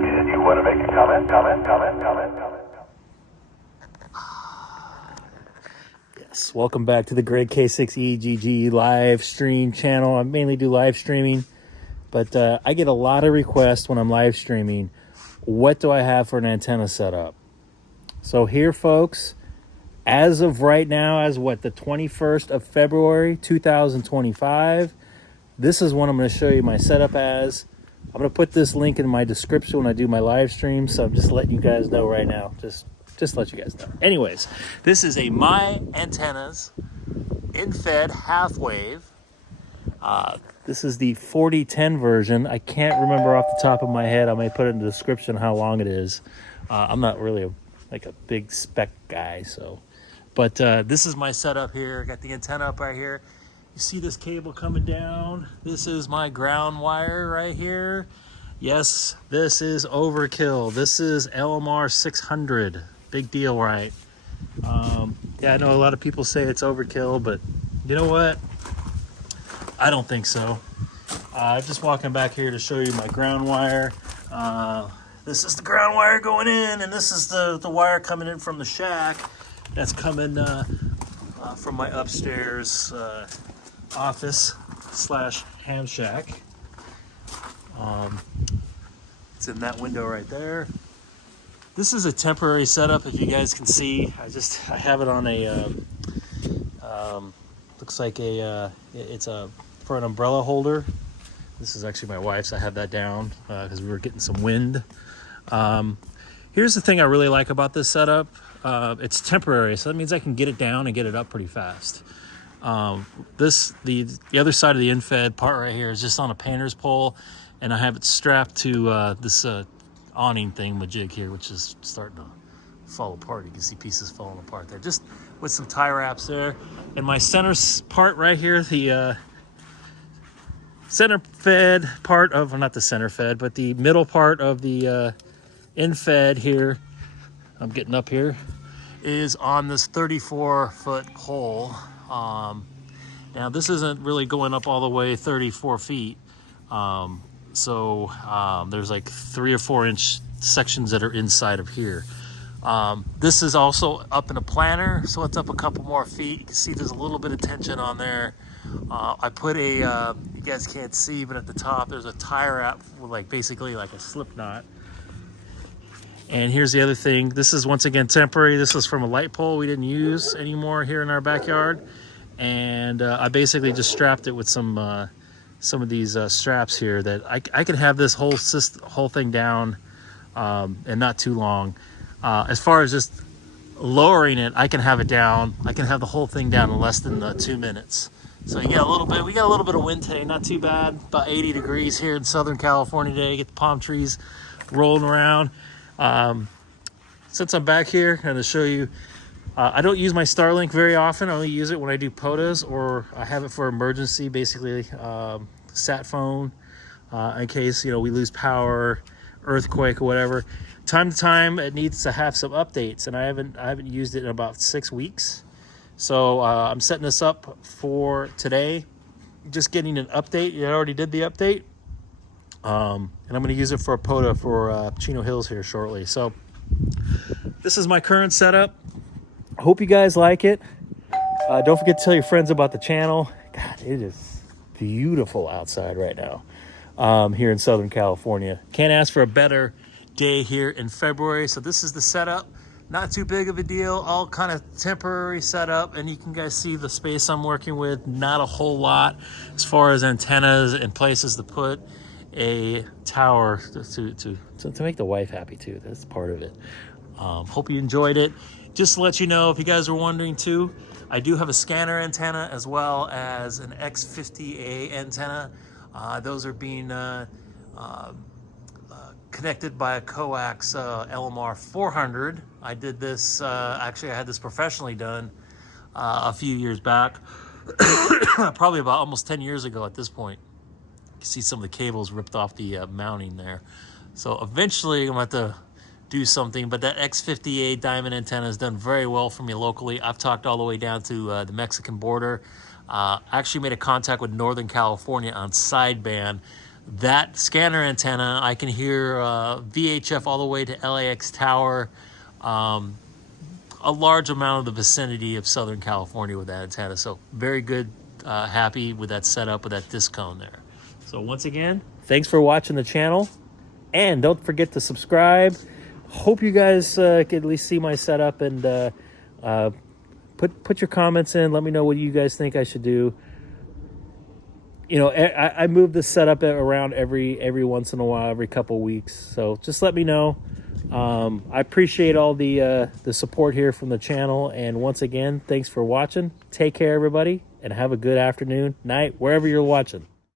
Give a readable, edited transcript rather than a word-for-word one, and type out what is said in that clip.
Did you want to make a comment? Yes, welcome back to the Greg K6EGG live stream channel. I mainly do live streaming, but I get a lot of requests when I'm live streaming. What do I have for an antenna setup? So here, folks, as of right now, as what, the 21st of February, 2025, this is what I'm going to show you my setup as. I'm going to put this link in my description when I do my live stream, so I'm just letting you guys know right now. Just let you guys know. Anyways, this is a My Antennas in-fed half wave. This is the 4010 version. I can't remember off the top of my head. I may put it in the description how long it is. I'm not really a big spec guy, so. But this is my setup here. I got the antenna up right here. You see this cable coming down? This is my ground wire right here. Yes, this is overkill. This is LMR 600. Big deal, right? Yeah, I know a lot of people say it's overkill, but you know what? I don't think so. Just walking back here to show you my ground wire. This is the ground wire going in, and this is the wire coming in from the shack. That's coming from my upstairs office / ham shack. It's in that window right there. This is a temporary setup, if you guys can see. I have it on a looks like it's for an umbrella holder. This is actually my wife's. I have that down because we were getting some wind. Here's the thing I really like about this setup. It's temporary, so that means I can get it down and get it up pretty fast. The other side of the in-fed part right here is just on a painter's pole, and I have it strapped to this awning thing majig here, which is starting to fall apart. You can see pieces falling apart there, just with some tie wraps there. And my center part right here, the center fed part of, well, not the center fed, but the middle part of the in-fed here, I'm getting up here, is on this 34-foot pole. Now this isn't really going up all the way 34 feet. So there's like 3 or 4 inch sections that are inside of here. This is also up in a planter, so it's up a couple more feet. You can see there's a little bit of tension on there. I put a, you guys can't see, but at the top there's a tie wrap with basically like a slip knot. And here's the other thing. This is once again temporary. This is from a light pole we didn't use anymore here in our backyard. And I basically just strapped it with some of these straps here that I can have this whole thing down and not too long. As far as just lowering it, I can have it down. I can have the whole thing down in less than 2 minutes. So you get we got a little bit of wind today, not too bad. About 80 degrees here in Southern California today. Get the palm trees rolling around. Since I'm back here, I'm going to show you, I don't use my Starlink very often. I only use it when I do POTAs, or I have it for emergency, basically sat phone, in case we lose power, earthquake or whatever. Time to time it needs to have some updates, and I haven't used it in about 6 weeks. So I'm setting this up for today, just getting an update. I already did the update, and I'm going to use it for a POTA for Chino Hills here shortly. So this is my current setup. I hope you guys like it. Don't forget to tell your friends about the channel. God, it is beautiful outside right now here in Southern California. Can't ask for a better day here in February. So this is the setup. Not too big of a deal, all kind of temporary setup, and you can guys see the space I'm working with. Not a whole lot as far as antennas and places to put a tower to make the wife happy too. That's part of it. Hope you enjoyed it. Just to let you know, if you guys are wondering too, I do have a scanner antenna as well as an X50A antenna. Those are being connected by a coax LMR 400. I did this, actually I had this professionally done a few years back, probably about almost 10 years ago at this point. You can see some of the cables ripped off the mounting there. So eventually I'm going to have to do something, but that X50A diamond antenna has done very well for me locally. I've talked all the way down to the Mexican border. Actually made a contact with Northern California on sideband. that scanner antenna, I can hear VHF all the way to LAX Tower, a large amount of the vicinity of Southern California with that antenna. So very good, happy with that setup with that disc cone there. So once again, thanks for watching the channel, and don't forget to subscribe. Hope you guys can at least see my setup, and put your comments in. Let me know what you guys think I should do. You know, I move this setup around every once in a while, every couple weeks. So just let me know. I appreciate all the support here from the channel. And once again, thanks for watching. Take care, everybody, and have a good afternoon, night, wherever you're watching.